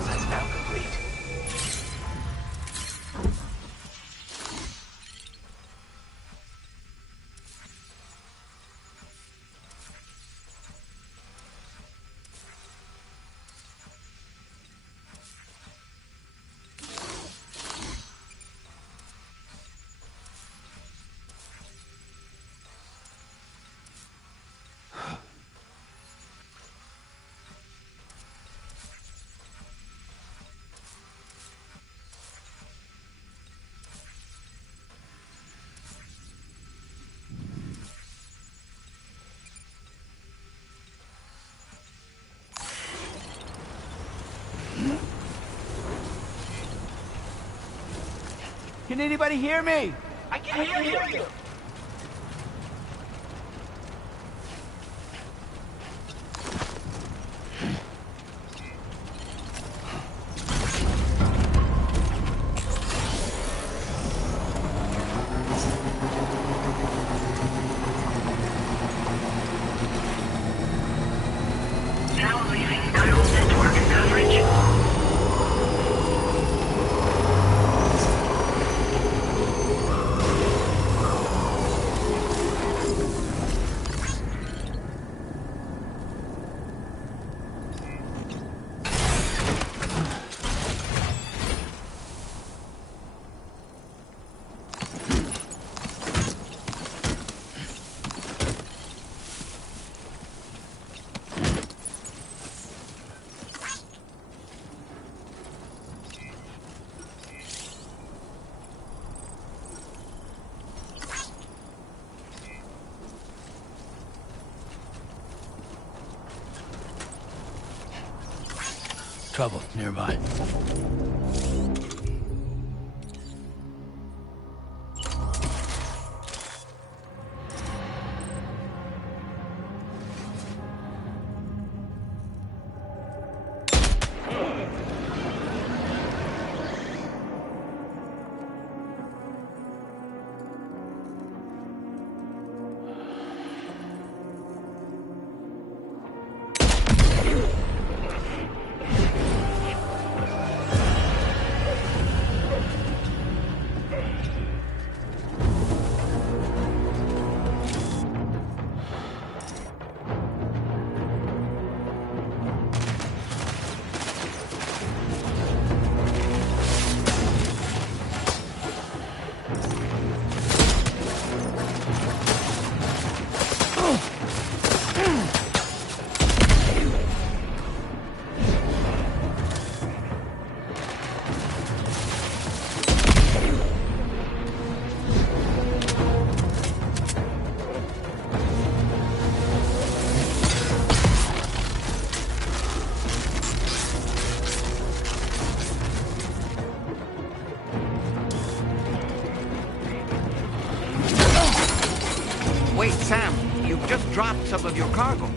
Process now complete. Can anybody hear me? I can hear you! Now leaving Idle Network coverage. Trouble nearby. Wait, Sam, you've just dropped some of your cargo.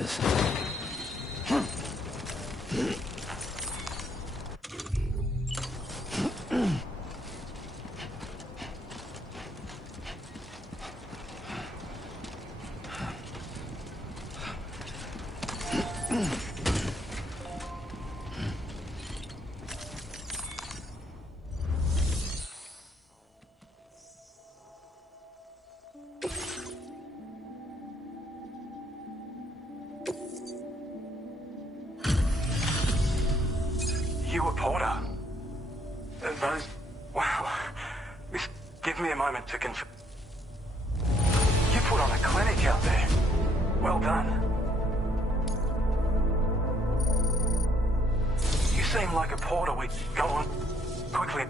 this. You a porter? Those... Wow. This... Give me a moment to confirm. You put on a clinic out there. Well done. You seem like a porter. We... Go on. Quickly.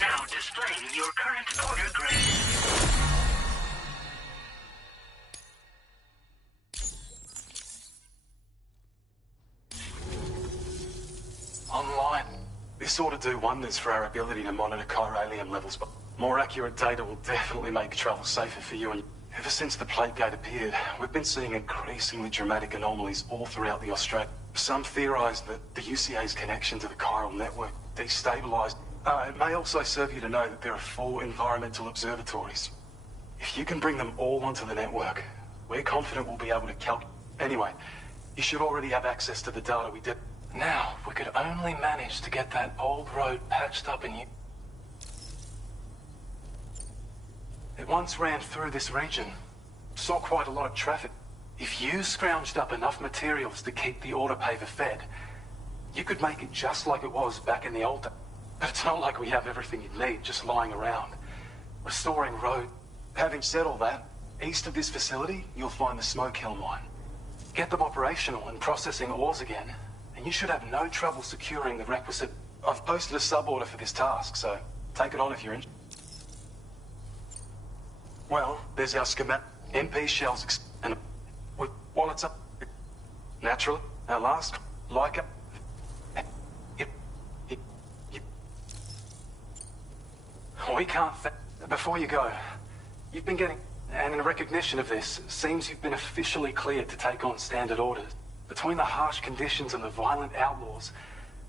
Now displaying your current porter grade. Online. This ought to do wonders for our ability to monitor chiralium levels, but more accurate data will definitely make travel safer for you. And ever since the plague gate appeared, we've been seeing increasingly dramatic anomalies all throughout the Australia. Some theorize that the UCA's connection to the chiral network destabilized. It may also serve you to know that there are 4 environmental observatories. If you can bring them all onto the network, we're confident we'll be able to calculate. Anyway, you should already have access to the data we did. Now, if we could only manage to get that old road patched up and It once ran through this region. Saw quite a lot of traffic. If you scrounged up enough materials to keep the autopaver fed, you could make it just like it was back in the old days. But it's not like we have everything you need just lying around. Restoring road. Having said all that, east of this facility, you'll find the Smoke Hill mine. Get them operational and processing ores again, and you should have no trouble securing the requisite... I've posted a sub-order for this task, so take it on if you're interested. Well, there's our schematic. MP shells and with wallets up. Naturally, our last, like a... We can't... Before you go, you've been getting... And in recognition of this, it seems you've been officially cleared to take on standard orders. Between the harsh conditions and the violent outlaws,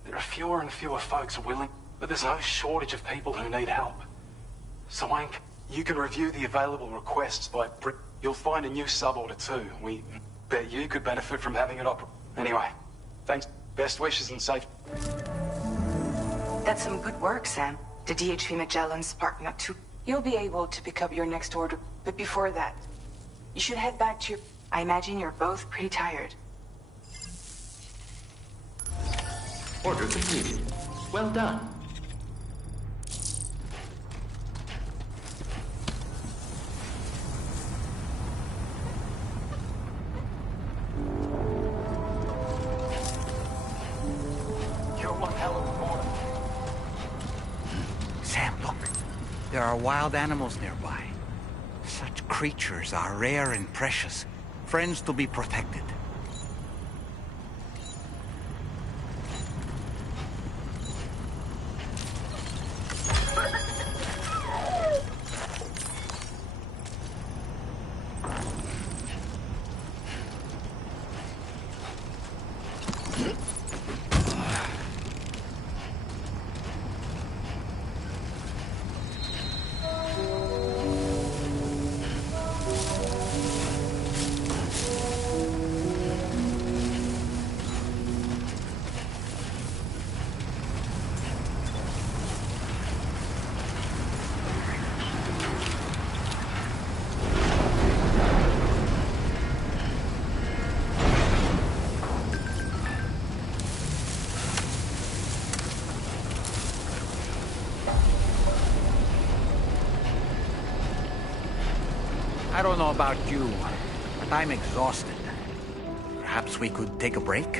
there are fewer and fewer folks willing, but there's no shortage of people who need help. So you can review the available requests by... You'll find a new sub-order too. We bet you could benefit from having it Anyway, thanks. Best wishes and safe. That's some good work, Sam. The DHP Magellan's sparking up too. You'll be able to pick up your next order, but before that, you should head back to your... I imagine you're both pretty tired. Order completed. Well done. You're one hell of a porter. Sam, look. There are wild animals nearby. Such creatures are rare and precious. Friends to be protected. I don't know about you, but I'm exhausted. Perhaps we could take a break?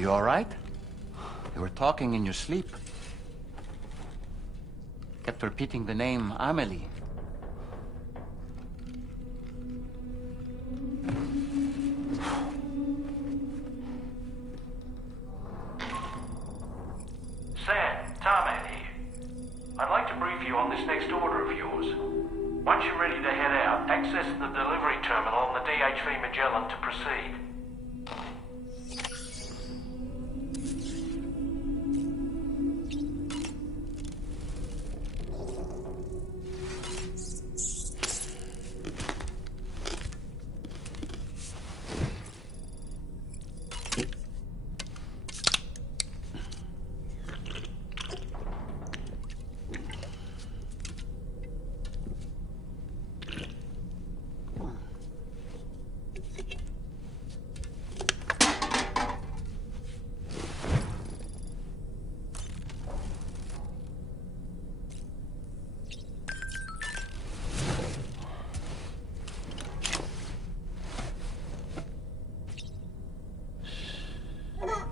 You all right? You were talking in your sleep. Kept repeating the name Amelie. Sam, Tarman here. I'd like to brief you on this next order of yours. Once you're ready to head out, access the delivery terminal on the DHV Magellan to proceed.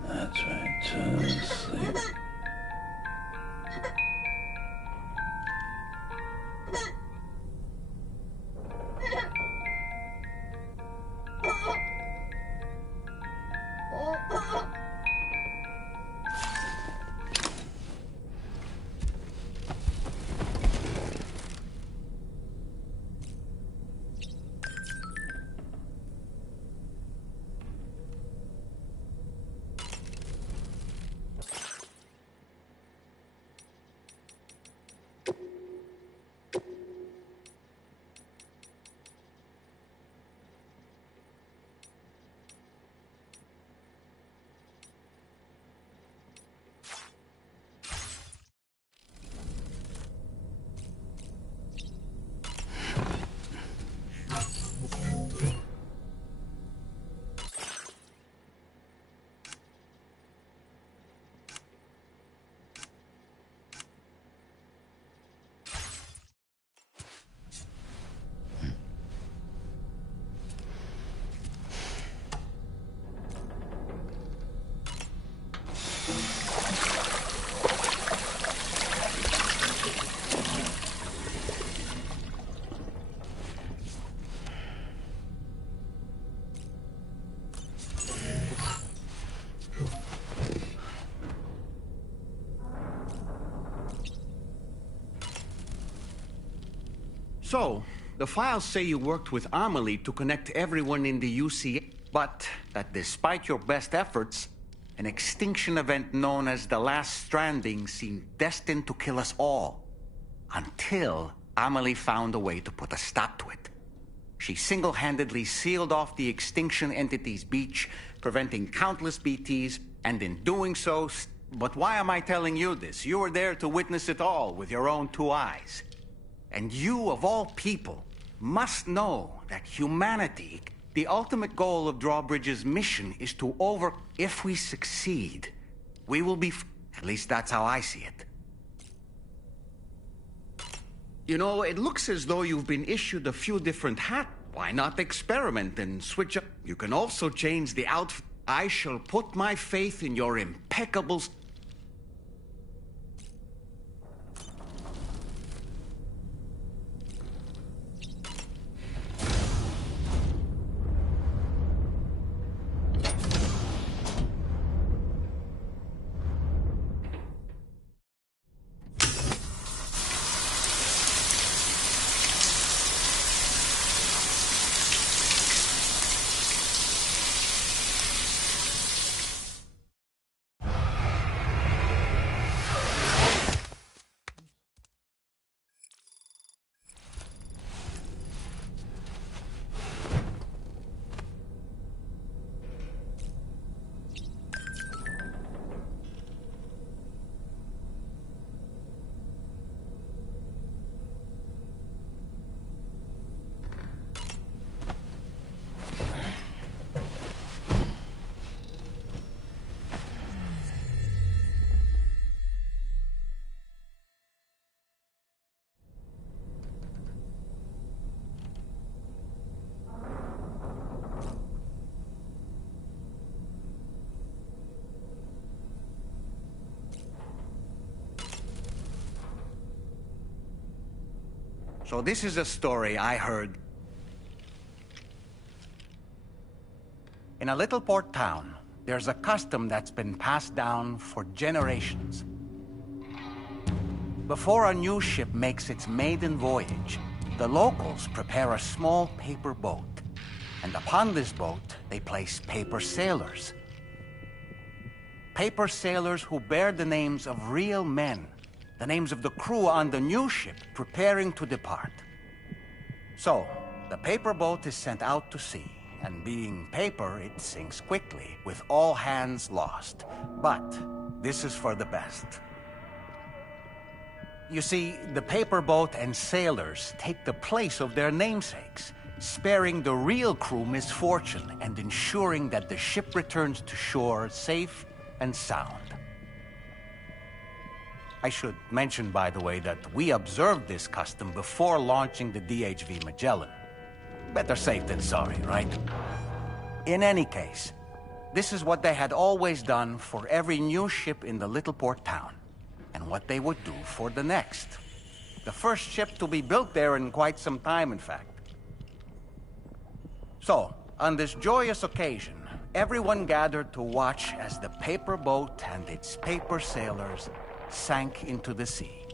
That's right. Turn to sleep. So, the files say you worked with Amelie to connect everyone in the UCA, but that despite your best efforts, an extinction event known as the Last Stranding seemed destined to kill us all. Until Amelie found a way to put a stop to it. She single-handedly sealed off the extinction entity's beach, preventing countless BTs, and in doing so... But why am I telling you this? You were there to witness it all with your own 2 eyes. And you, of all people, must know that humanity, the ultimate goal of Drawbridge's mission, is to If we succeed, we will be... At least that's how I see it. You know, it looks as though you've been issued a few different hats. Why not experiment and switch up? You can also change the outfit. I shall put my faith in your impeccable... So this is a story I heard. In a little port town, there's a custom that's been passed down for generations. Before a new ship makes its maiden voyage, the locals prepare a small paper boat. And upon this boat, they place paper sailors. Paper sailors who bear the names of real men. The names of the crew on the new ship preparing to depart. So, the paper boat is sent out to sea, and being paper, it sinks quickly, with all hands lost. But this is for the best. You see, the paper boat and sailors take the place of their namesakes, sparing the real crew misfortune and ensuring that the ship returns to shore safe and sound. I should mention, by the way, that we observed this custom before launching the DHV Magellan. Better safe than sorry, right? In any case, this is what they had always done for every new ship in the little port town, and what they would do for the next. The first ship to be built there in quite some time, in fact. So, on this joyous occasion, everyone gathered to watch as the paper boat and its paper sailors sank into the sea.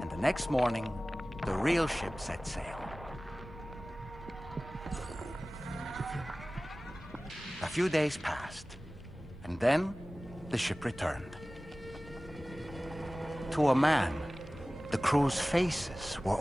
And the next morning, the real ship set sail. A few days passed, and then the ship returned. To a man, the crew's faces were all